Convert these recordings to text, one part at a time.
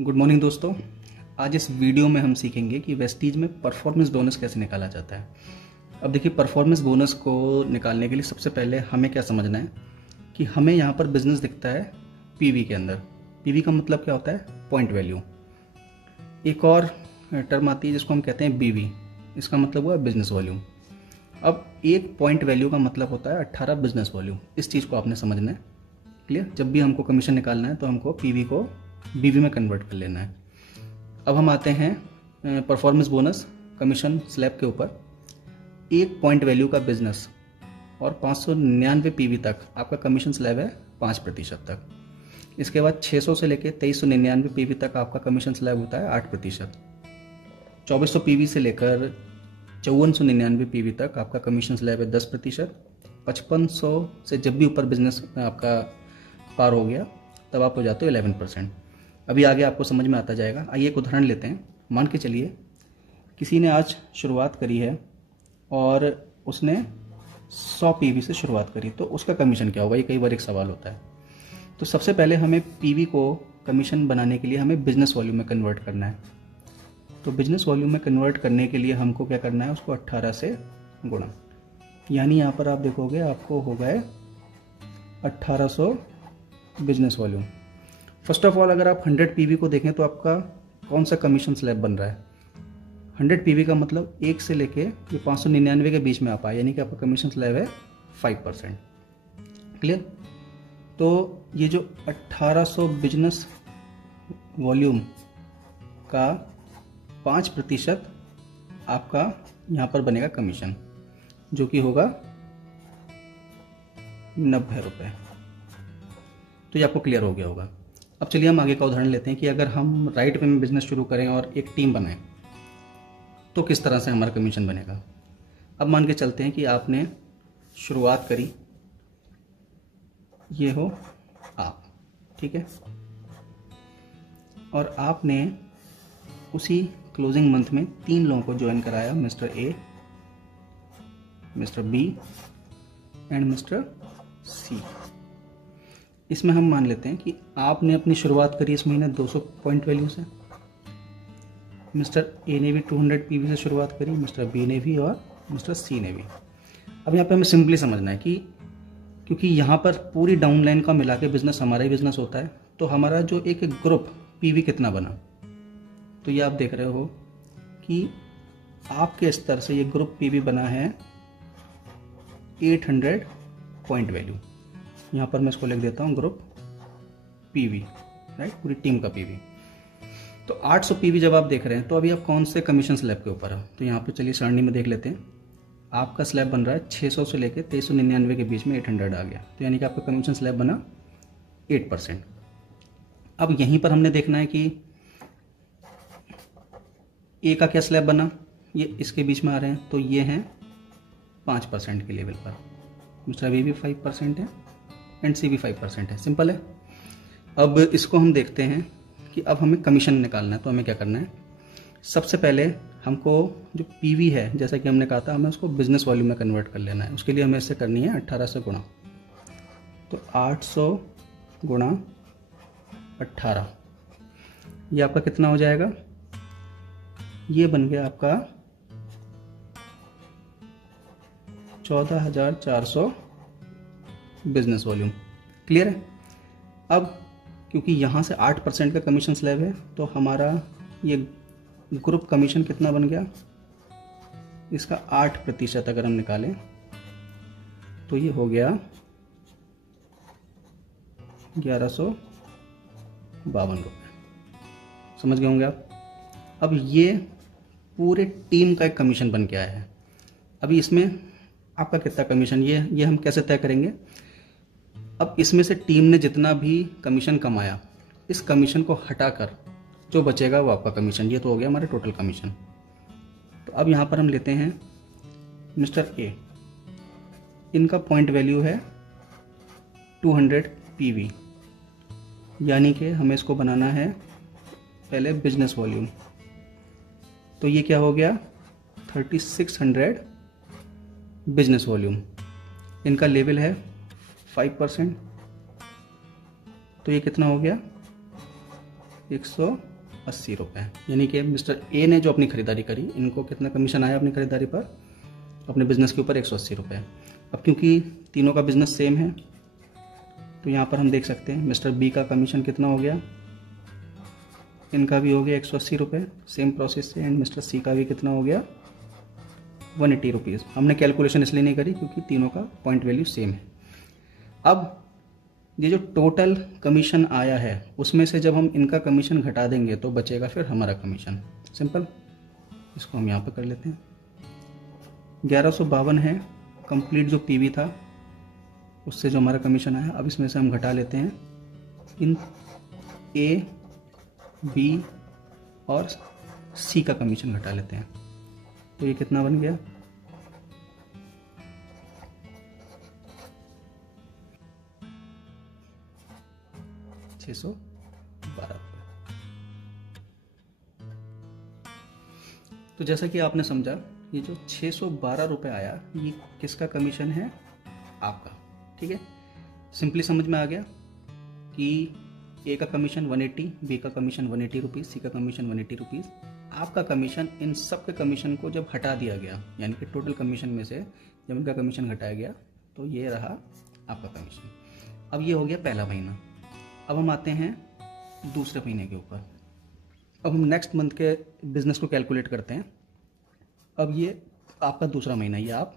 Good morning दोस्तों। आज इस वीडियो में हम सीखेंगे कि वेस्टीज में परफॉर्मेंस बोनस कैसे निकाला जाता है। अब देखिए, परफॉर्मेंस बोनस को निकालने के लिए सबसे पहले हमें क्या समझना है कि हमें यहाँ पर बिजनेस दिखता है पीवी के अंदर। पीवी का मतलब क्या होता है? Point value. एक और टर्म आती है जिसको हम कहते हैं बीवी, इसका मतलब हुआ बिजनेस वॉल्यूम। अब एक पॉइंट वैल्यू का मतलब होता है 18 बिजनेस वॉल्यूम। इस चीज़ को आपने समझना है। क्लियर? जब भी हमको कमीशन निकालना है तो हमको पीवी को बीवी में कन्वर्ट कर लेना है। अब हम आते हैं परफॉर्मेंस बोनस कमीशन स्लैब के ऊपर। एक पॉइंट वैल्यू का बिजनेस और 599 पीवी तक आपका कमीशन स्लैब है 5% तक। इसके बाद 600 से लेकर 2399 पीवी तक आपका कमीशन स्लैब होता है 8%। 2400 पीवी से लेकर 5499 पीवी तक आपका कमीशन स्लैब है 10%। 5500 से जब भी ऊपर बिजनेस आपका पार हो गया तब आप हो जाते हो 11%। अभी आगे आपको समझ में आता जाएगा। आइए एक उदाहरण लेते हैं। मान के चलिए किसी ने आज शुरुआत करी है और उसने 100 पीवी से शुरुआत करी, तो उसका कमीशन क्या होगा? ये कई बार एक सवाल होता है। तो सबसे पहले हमें पीवी को कमीशन बनाने के लिए हमें बिजनेस वॉल्यूम में कन्वर्ट करना है। तो बिजनेस वॉल्यूम में कन्वर्ट करने के लिए हमको क्या करना है? उसको 18 से गुणा, यानी यहाँ पर आप देखोगे आपको हो गए 1800 business volume. First of all अगर आप 100 पीवी को देखें तो आपका कौन सा कमीशन स्लैब बन रहा है? 100 पीवी का मतलब 1 से लेके ये 599 के बीच में आप आए, यानी कि आपका कमीशन स्लैब है 5%। क्लियर? तो ये जो 1800 बिजनेस वॉल्यूम का 5% आपका यहाँ पर बनेगा कमीशन, जो कि होगा 90 रुपये। तो ये आपको क्लियर हो गया होगा। अब चलिए हम आगे का उदाहरण लेते हैं कि अगर हम राइट वे में बिजनेस शुरू करें और एक टीम बनाएं तो किस तरह से हमारा कमीशन बनेगा। अब मान के चलते हैं कि आपने शुरुआत करी, ये हो आप, ठीक है, और आपने उसी क्लोजिंग मंथ में 3 लोगों को ज्वाइन कराया, mister A, mister B and mister C. इसमें हम मान लेते हैं कि आपने अपनी शुरुआत करी इस महीने 200 पॉइंट वैल्यू से, मिस्टर ए ने भी 200 पीवी से शुरुआत करी, मिस्टर बी ने भी और मिस्टर सी ने भी। अब यहाँ पे हमें सिंपली समझना है कि क्योंकि यहाँ पर पूरी डाउनलाइन का मिला के बिजनेस हमारा ही बिजनेस होता है, तो हमारा जो एक ग्रुप पीवी कितना बना, तो ये आप देख रहे हो कि आपके स्तर से ये ग्रुप पीवी बना है 800 पॉइंट वैल्यू। यहाँ पर मैं इसको लिख देता हूँ ग्रुप पीवी, राइट, पूरी टीम का पीवी। तो 800 पीवी जब आप देख रहे हैं तो अभी आप कौन से कमीशन स्लैब के ऊपर हो? तो यहाँ पे चलिए सरणी में देख लेते हैं। आपका स्लैब बन रहा है 600 से लेकर 2399 के बीच में 800 आ गया, तो यानी कि आपका कमीशन स्लैब बना 8%। अब यहीं पर हमने देखना है कि ए का क्या स्लैब बना, ये इसके बीच में आ रहे हैं, तो ये हैं 5% के लेवल पर, मिस्टर बी भी 5% है एंड सी भी 5% है। सिंपल है। अब इसको हम देखते हैं कि अब हमें कमीशन निकालना है, तो हमें क्या करना है? सबसे पहले हमको जो पीवी है, जैसा कि हमने कहा था, हमें उसको बिजनेस वॉल्यूम में कन्वर्ट कर लेना है। उसके लिए हमें इससे करनी है 18 से गुणा। तो 800 गुणा 18, ये आपका कितना हो जाएगा? ये बन गया आपका 14,400 बिजनेस वॉल्यूम। क्लियर है? अब क्योंकि यहाँ से 8% का कमीशन स्लैब है, तो हमारा ये ग्रुप कमीशन कितना बन गया? इसका 8% अगर हम निकालें तो ये हो गया 1152 रुपये। समझ गए होंगे आप? अब ये पूरे टीम का एक कमीशन बन के आया है। अभी इसमें आपका कितना कमीशन, ये हम कैसे तय करेंगे? अब इसमें से टीम ने जितना भी कमीशन कमाया, इस कमीशन को हटाकर जो बचेगा वो आपका कमीशन। ये तो हो गया हमारे टोटल कमीशन। तो अब यहाँ पर हम लेते हैं मिस्टर ए, इनका पॉइंट वैल्यू है 200 पीवी, यानी कि हमें इसको बनाना है पहले बिजनेस वॉल्यूम। तो ये क्या हो गया? 3600 बिजनेस वॉल्यूम। इनका लेवल है 5%, तो ये कितना हो गया 180 रुपये, यानी कि मिस्टर ए ने जो अपनी खरीदारी करी, इनको कितना कमीशन आया अपनी खरीदारी पर, अपने बिजनेस के ऊपर 180 रुपये। अब क्योंकि तीनों का बिजनेस सेम है तो यहाँ पर हम देख सकते हैं मिस्टर बी का कमीशन कितना हो गया, इनका भी हो गया 180 रुपये सेम प्रोसेस से, एंड मिस्टर सी का भी कितना हो गया 180 रुपीज़। हमने कैलकुलेशन इसलिए नहीं करी क्योंकि तीनों का पॉइंट वैल्यू सेम है। अब ये जो टोटल कमीशन आया है उसमें से जब हम इनका कमीशन घटा देंगे तो बचेगा फिर हमारा कमीशन। सिंपल, इसको हम यहाँ पे कर लेते हैं। 1152 है कंप्लीट जो पीवी था उससे जो हमारा कमीशन आया। अब इसमें से हम घटा लेते हैं इन ए, बी और सी का कमीशन घटा लेते हैं, तो ये कितना बन गया 612 रुपये। तो जैसा कि आपने समझा, ये जो 612 रुपये आया ये किसका कमीशन है, आपका। ठीक है, सिंपली समझ में आ गया कि ए का कमीशन 180, बी का कमीशन 180 रुपीज़, सी का कमीशन 180 रुपीज़। आपका कमीशन इन सब के कमीशन को जब हटा दिया गया, यानी कि टोटल कमीशन में से जब इनका कमीशन घटाया गया तो ये रहा आपका कमीशन। अब ये हो गया पहला महीना। अब हम आते हैं दूसरे महीने के ऊपर। अब हम नेक्स्ट मंथ के बिजनेस को कैलकुलेट करते हैं। अब ये आपका दूसरा महीना, ये आप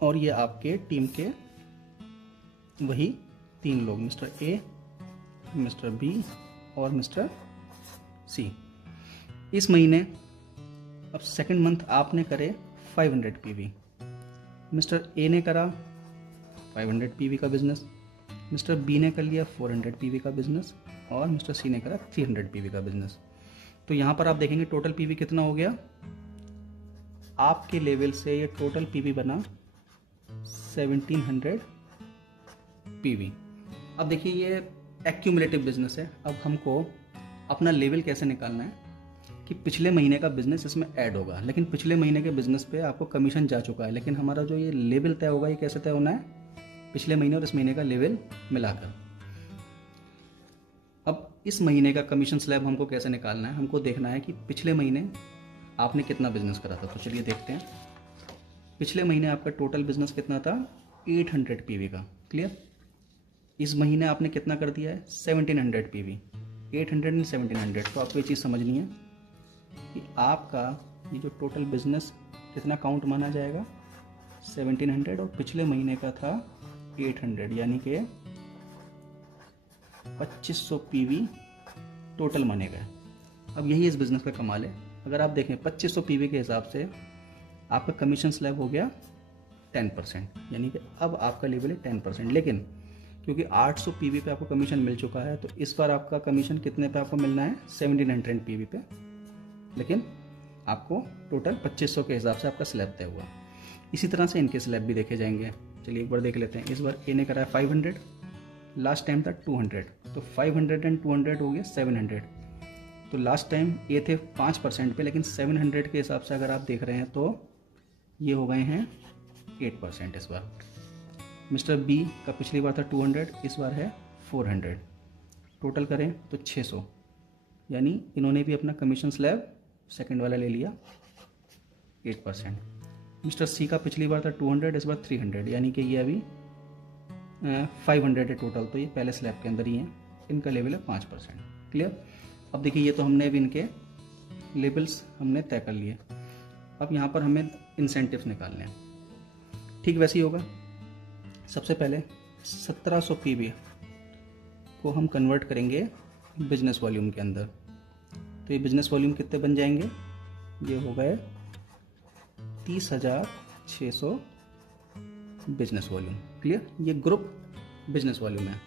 और ये आपके टीम के वही 3 लोग, मिस्टर ए, मिस्टर बी और मिस्टर सी। इस महीने अब सेकंड मंथ आपने करे 500 पीवी, मिस्टर ए ने करा 500 पीवी का बिजनेस, मिस्टर बी ने कर लिया 400 पीवी का बिजनेस और मिस्टर सी ने करा 300 पीवी का बिजनेस। तो यहाँ पर आप देखेंगे टोटल पीवी कितना हो गया, आपके लेवल से ये टोटल पीवी बना 1700 पीवी। अब देखिए ये एक्यूमुलेटिव बिजनेस है। अब हमको अपना लेवल कैसे निकालना है कि पिछले महीने का बिजनेस इसमें ऐड होगा, लेकिन पिछले महीने के बिजनेस पे आपको कमीशन जा चुका है, लेकिन हमारा जो ये लेवल तय होगा ये कैसे तय होना है, पिछले महीने और इस महीने का लेवल मिलाकर। अब इस महीने का कमीशन स्लैब हमको कैसे निकालना है, हमको देखना है कि पिछले महीने आपने कितना बिजनेस करा था। तो चलिए देखते हैं, पिछले महीने आपका टोटल बिजनेस कितना था 800 पीवी का, क्लियर। इस महीने आपने कितना कर दिया है 1700 पीवी, 800 एंड 1700। तो आपको ये चीज़ समझनी है कि आपका ये जो टोटल बिजनेस कितना काउंट माना जाएगा 1700 और पिछले महीने का था 800, यानी कि 2500 पीवी टोटल मानेगा। अब यही इस बिजनेस का कमाल है। अगर आप देखें 2500 पीवी के हिसाब से आपका कमीशन स्लैब हो गया 10%, यानी कि अब आपका लेवल है 10%। लेकिन क्योंकि 800 पीवी पे आपको कमीशन मिल चुका है तो इस बार आपका कमीशन कितने पे आपको मिलना है 1700 पीवी पे, लेकिन आपको टोटल 2500 के हिसाब से आपका स्लैब तय हुआ। इसी तरह से इनके स्लैब भी देखे जाएंगे। चलिए एक बार देख लेते हैं। इस बार ए ने कराया 500, लास्ट टाइम था 200, तो 500 एंड 200 हो गया 700। तो लास्ट टाइम ए थे 5% पे, लेकिन 700 के हिसाब से अगर आप देख रहे हैं तो ये हो गए हैं 8% इस बार। मिस्टर बी का पिछली बार था 200, इस बार है 400। टोटल करें तो 600, यानी इन्होंने भी अपना कमीशन स्लैब सेकंड वाला ले लिया 8%। मिस्टर सी का पिछली बार था 200, इस बार 300, यानी कि ये अभी 500 है टोटल, तो ये पहले स्लैब के अंदर ही है। इनका लेवल है 5%, क्लियर। अब देखिए ये तो हमने अभी इनके लेवल्स हमने तय कर लिए। अब यहाँ पर हमें इंसेंटिव्स निकालने हैं। ठीक वैसे ही होगा। सबसे पहले 1700 पीवी को हम कन्वर्ट करेंगे बिजनेस वॉल्यूम के अंदर। तो ये बिजनेस वॉल्यूम कितने बन जाएंगे, ये हो गए 30,600 बिजनेस वॉल्यूम, क्लियर। ये ग्रुप बिजनेस वॉल्यूम है।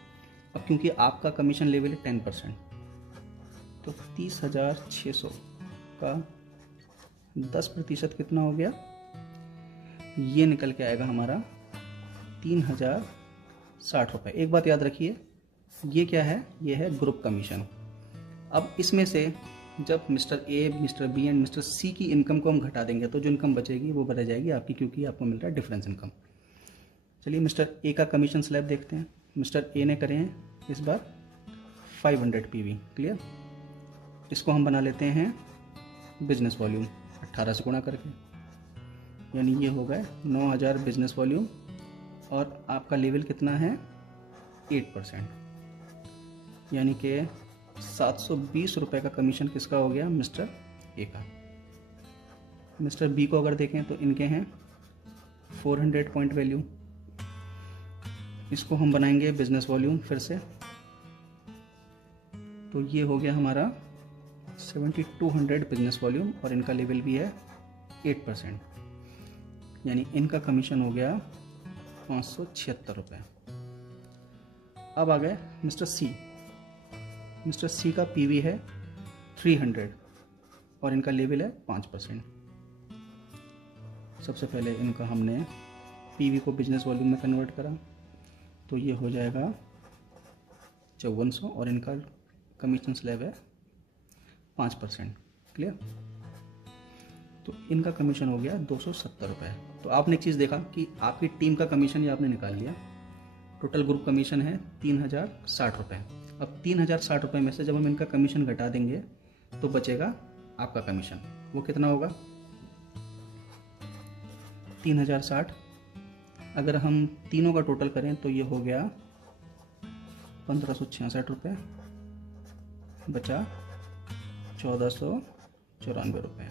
अब क्योंकि आपका कमीशन लेवल है 10%, तो 30,600 का 10% कितना हो गया, ये निकल के आएगा हमारा 3060 रुपये। एक बात याद रखिए, ये क्या है, ये है ग्रुप कमीशन। अब इसमें से जब mister A, mister B and mister C की इनकम को हम घटा देंगे तो जो इनकम बचेगी वो बढ़ जाएगी आपकी, क्योंकि आपको मिल रहा है डिफरेंस इनकम। चलिए मिस्टर ए का कमीशन स्लैब देखते हैं। मिस्टर ए ने करे हैं इस बार 500 पीवी, क्लियर। इसको हम बना लेते हैं बिजनेस वॉल्यूम 18 से गुणा करके, यानी ये हो गए 9000 बिजनेस वॉल्यूम और आपका लेवल कितना है 8%, यानी कि 720 रुपये का कमीशन किसका हो गया मिस्टर ए का। मिस्टर बी को अगर देखें तो इनके हैं 400 पॉइंट वैल्यू, इसको हम बनाएंगे बिजनेस वॉल्यूम फिर से, तो ये हो गया हमारा 7200 बिजनेस वॉल्यूम और इनका लेवल भी है 8%, यानी इनका कमीशन हो गया 576 रुपये। अब आ गए मिस्टर सी। मिस्टर सी का पीवी है 300 और इनका लेवल है 5%। सबसे पहले इनका हमने पीवी को बिजनेस वॉल्यूम में कन्वर्ट करा, तो ये हो जाएगा 5400 और इनका कमीशन स्लैब है 5%। क्लियर? तो इनका कमीशन हो गया 270 रुपये। तो आपने एक चीज़ देखा कि आपकी टीम का कमीशन ये आपने निकाल लिया, टोटल ग्रुप कमीशन है 3060 रुपये। अब 3060 रुपये में से जब हम इनका कमीशन घटा देंगे तो बचेगा आपका कमीशन, वो कितना होगा 3060। अगर हम तीनों का टोटल करें तो ये हो गया 1566 रुपये, बचा 1494 रुपये।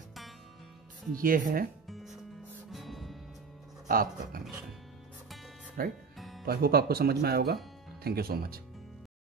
ये है आपका कमीशन, राइट? तो आई होप आपको समझ में आया होगा। Thank you so much.